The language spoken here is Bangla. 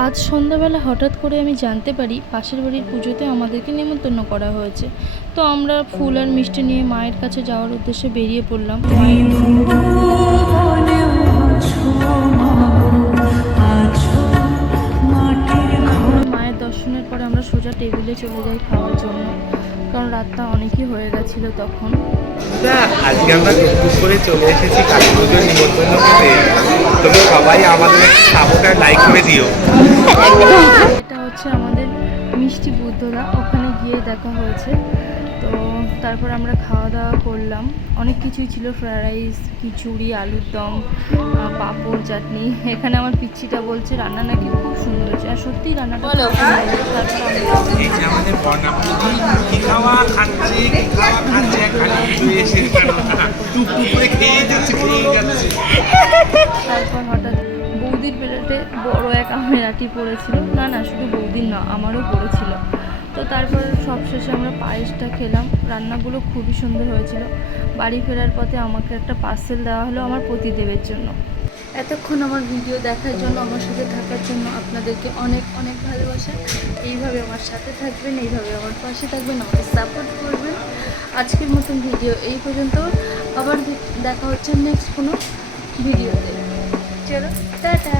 আজ সন্ধ্যাবেলা হঠাৎ করে আমি জানতে পারি পাশের বাড়ির পুজোতে আমাদেরকে নেমন্তন্ন করা হয়েছে। তো আমরা ফুল আর মিষ্টি নিয়ে মায়ের কাছে যাওয়ার উদ্দেশ্যে বেরিয়ে পড়লাম। মায়ের দর্শনের পরে আমরা সোজা টেবিলে চলে যাই খাওয়ার জন্য, কারণ রাতটা অনেকই হয়ে গেছিলো তখন। আজকে আমরা টুকটুক করে চলে এসেছি কালী পুজোর নিমন্ত্রণ পেতে। তবে সবাই আমাদের সাপোর্ট আর লাইক করে দিও। এটা হচ্ছে আমাদের মিষ্টি বুদ্ধদা, ওখানে গিয়ে দেখা হয়েছে। তো তারপর আমরা খাওয়া দাওয়া করলাম, অনেক কিছুই ছিল, ফ্রায়েড রাইস, খিচুড়ি, আলুর দম, পাঁপড়, চাটনি। এখানে আমার পিচ্ছিটা বলছে রান্না নাকি খুব সুন্দর হয়েছে, আর সত্যিই রান্নাটা খুব সুন্দর হয়েছে। এই যে আমাদের বর্ণাপুরি কি খাওয়া খাচ্ছে টুকটুক করে খেয়ে যাচ্ছে। তারপর হঠাৎ বৌদির প্লেটে বড় এক আমের আটি পড়েছিল, না শুধু বৌদির না, আমারও পড়েছিল। তো তারপর সবশেষে আমরা পায়েসটা খেলাম। রান্নাগুলো খুবই সুন্দর হয়েছিল। বাড়ি ফেরার পথে আমাকে একটা পার্সেল দেওয়া হলো আমার পতিদেবের জন্য। এতক্ষণ আমার ভিডিও দেখার জন্য, আমার সাথে থাকার জন্য আপনাদেরকে অনেক অনেক ভালোবাসা। এইভাবে আমার সাথে থাকবেন, এইভাবে আমার পাশে থাকবেন, আমাকে সাপোর্ট করবেন। আজকের মতন ভিডিও এই পর্যন্ত, আবার দেখা হচ্ছে নেক্সট কোনো ভিডিওতে। চলো টাটা।